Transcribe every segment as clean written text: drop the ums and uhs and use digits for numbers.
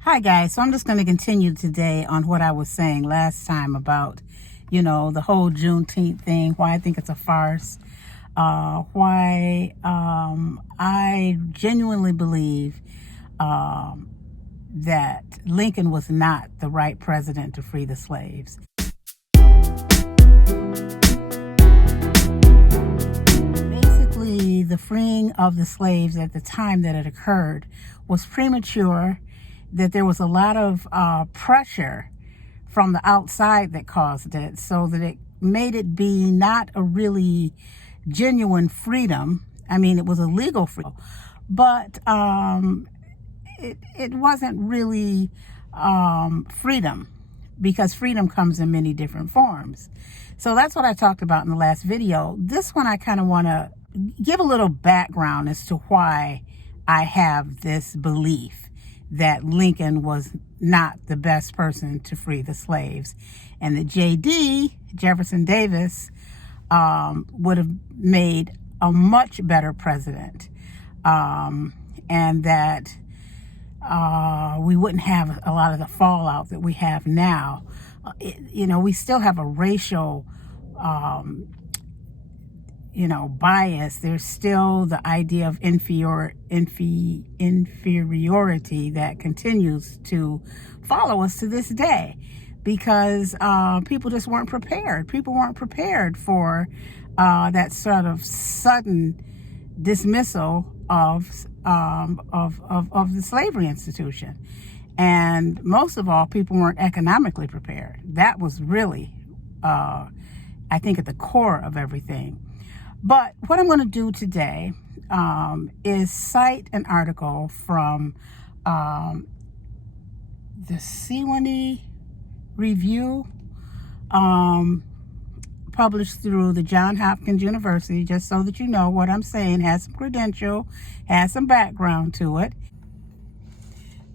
Hi guys, so I'm just going to continue today on what I was saying last time about, the whole Juneteenth thing, why I think it's a farce, why I genuinely believe that Lincoln was not the right president to free the slaves. Basically, the freeing of the slaves at the time that it occurred was premature, that there was a lot of pressure from the outside that caused it, so that it made it be not a really genuine freedom. I mean, it was a legal freedom, but it wasn't really freedom, because freedom comes in many different forms. So that's what I talked about in the last video. This one, I kind of want to give a little background as to why I have this belief that Lincoln was not the best person to free the slaves, and that Jefferson Davis, would have made a much better president, and that we wouldn't have a lot of the fallout that we have now. We still have a racial bias. There's still the idea of inferiority that continues to follow us to this day, because people just weren't prepared. People weren't prepared for that sort of sudden dismissal of the slavery institution. And most of all, people weren't economically prepared. That was really, I think, at the core of everything. But what I'm going to do today is cite an article from the Sewanee Review, published through the Johns Hopkins University, just so that you know what I'm saying has some credential, has some background to it.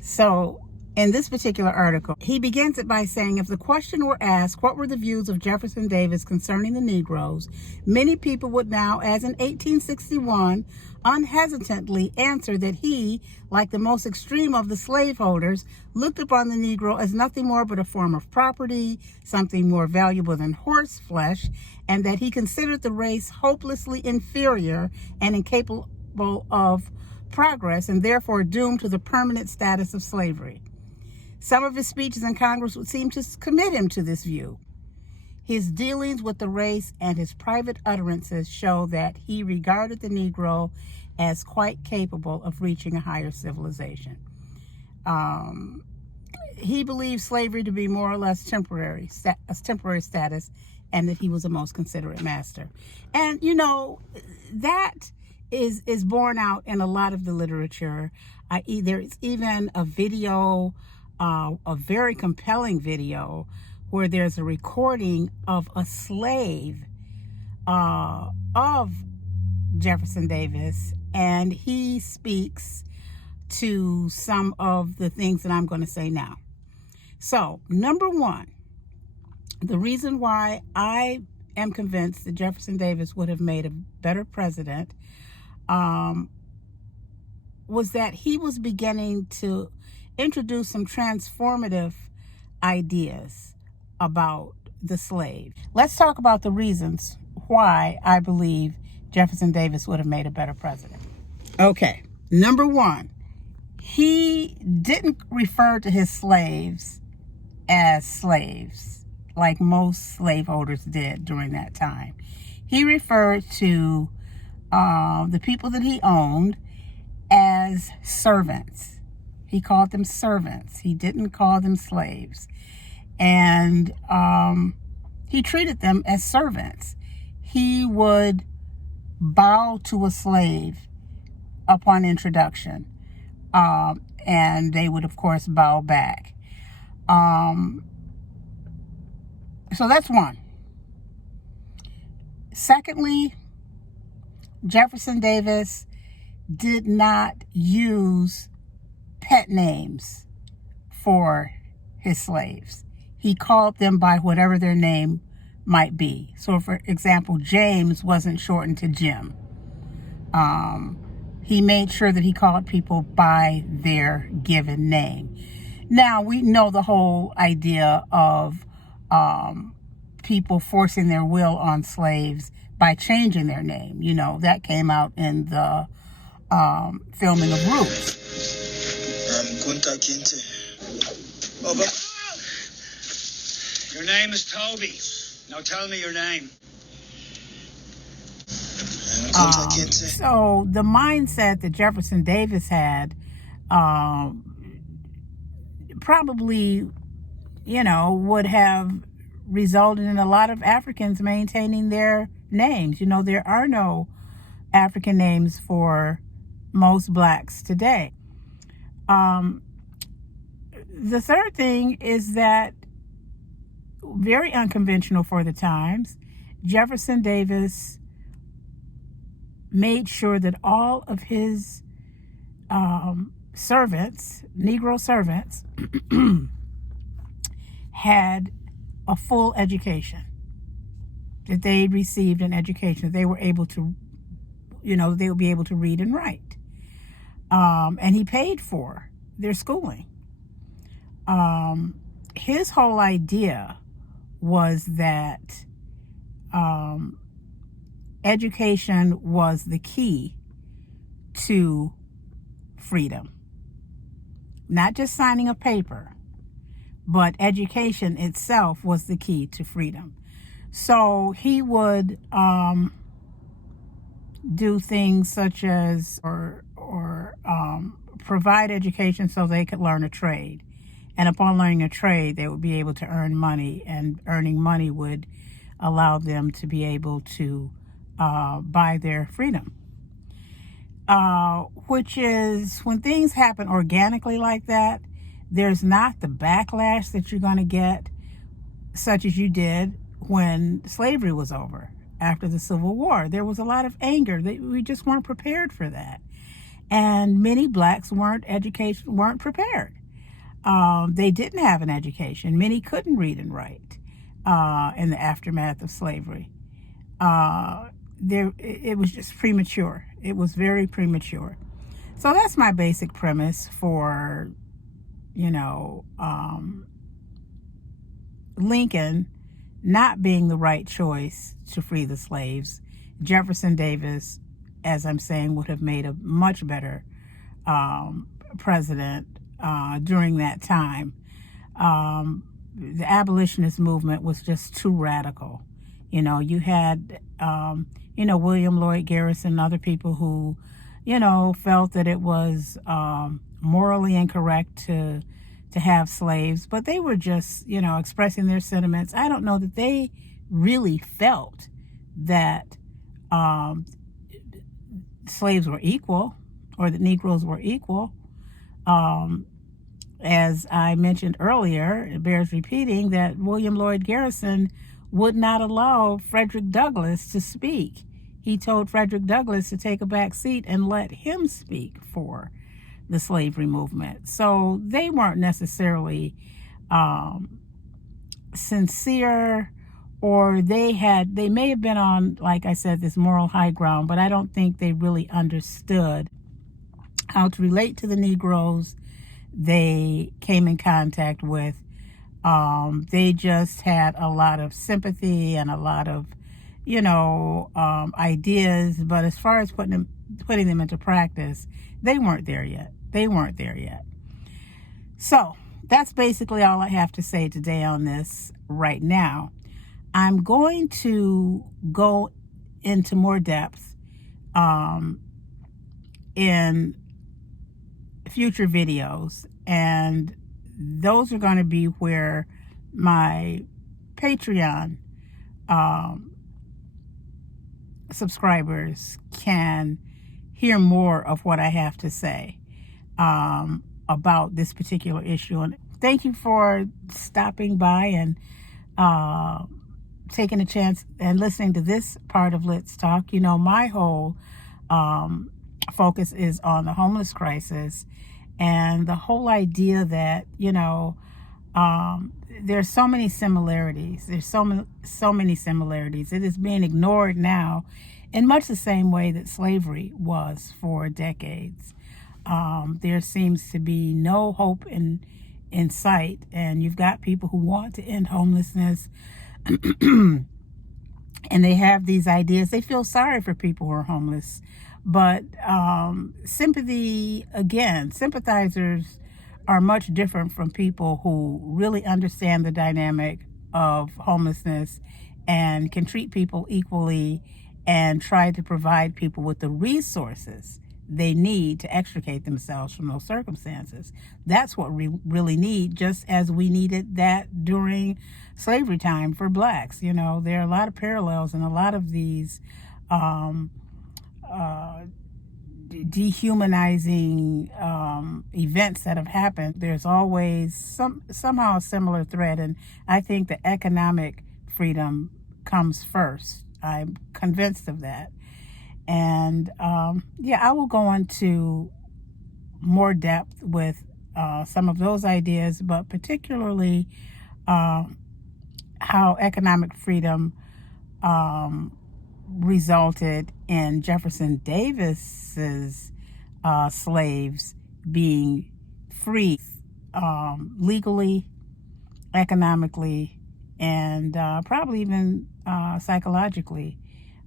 So in this particular article, he begins it by saying, if the question were asked, what were the views of Jefferson Davis concerning the Negroes, many people would now, as in 1861, unhesitantly answer that he, like the most extreme of the slaveholders, looked upon the Negro as nothing more but a form of property, something more valuable than horse flesh, and that he considered the race hopelessly inferior and incapable of progress, and therefore doomed to the permanent status of slavery. Some of his speeches in Congress would seem to commit him to this view. His dealings with the race and his private utterances show that he regarded the Negro as quite capable of reaching a higher civilization. He believed slavery to be more or less temporary status, and that he was the most considerate master. And, that is borne out in a lot of the literature. There's even a video, a very compelling video, where there's a recording of a slave of Jefferson Davis, and he speaks to some of the things that I'm going to say now. So, number one, the reason why I am convinced that Jefferson Davis would have made a better president was that he was beginning to introduce some transformative ideas about the slave. Let's talk about the reasons why I believe Jefferson Davis would have made a better president. Okay, number one, he didn't refer to his slaves as slaves like most slaveholders did during that time. He referred to the people that he owned as servants. He called them servants. He didn't call them slaves. And he treated them as servants. He would bow to a slave upon introduction, and they would, of course, bow back. So that's one. Secondly, Jefferson Davis did not use pet names for his slaves. He called them by whatever their name might be. So, for example, James wasn't shortened to Jim. He made sure that he called people by their given name. Now, we know the whole idea of people forcing their will on slaves by changing their name. You know, that came out in the filming of Roots. Kunta Kinte. Oh, but your name is Toby. Now tell me your name. So the mindset that Jefferson Davis had probably, would have resulted in a lot of Africans maintaining their names. You know, there are no African names for most blacks today. The third thing is that, very unconventional for the times, Jefferson Davis made sure that all of his servants, Negro servants, had a full education, that they received an education, that they were able to, they would be able to read and write. And he paid for their schooling. His whole idea was that education was the key to freedom. Not just signing a paper, but education itself was the key to freedom. So he would do things such as provide education so they could learn a trade. And upon learning a trade, they would be able to earn money, and earning money would allow them to be able to buy their freedom. Which is, when things happen organically like that, there's not the backlash that you're going to get, such as you did when slavery was over after the Civil War. There was a lot of anger. We just weren't prepared for that. And many blacks weren't prepared. They didn't have an education. Many couldn't read and write in the aftermath of slavery. It was just premature. It was very premature. So that's my basic premise for, Lincoln not being the right choice to free the slaves. Jefferson Davis, as I'm saying, would have made a much better president during that time. The abolitionist movement was just too radical. You had, William Lloyd Garrison and other people who, felt that it was morally incorrect to have slaves, but they were just, expressing their sentiments. I don't know that they really felt that slaves were equal, or that Negroes were equal. As I mentioned earlier, it bears repeating that William Lloyd Garrison would not allow Frederick Douglass to speak. He told Frederick Douglass to take a back seat and let him speak for the slavery movement. So they weren't necessarily sincere, or they may have been on, like I said, this moral high ground, but I don't think they really understood how to relate to the Negroes they came in contact with. They just had a lot of sympathy and a lot of, ideas, but as far as putting them into practice, they weren't there yet. So that's basically all I have to say today on this right now. I'm going to go into more depth in future videos, and those are going to be where my Patreon subscribers can hear more of what I have to say about this particular issue. And thank you for stopping by and taking a chance and listening to this part of Let's Talk. My whole focus is on the homeless crisis, and the whole idea that, there's so many similarities. There's so many similarities. It is being ignored now in much the same way that slavery was for decades. There seems to be no hope in in sight. And you've got people who want to end homelessness and they have these ideas. They feel sorry for people who are homeless. But sympathizers are much different from people who really understand the dynamic of homelessness and can treat people equally and try to provide people with the resources they need to extricate themselves from those circumstances. That's what we really need, just as we needed that during slavery time for blacks. You know, there are a lot of parallels in a lot of these dehumanizing events that have happened. There's always somehow a similar thread, and I think the economic freedom comes first. I'm convinced of that. And I will go into more depth with some of those ideas, but particularly how economic freedom resulted in Jefferson Davis's slaves being free legally, economically, and probably even psychologically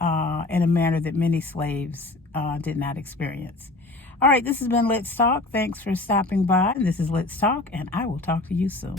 in a manner that many slaves did not experience. All right, this has been Let's Talk. Thanks for stopping by. And this is Let's Talk, and I will talk to you soon.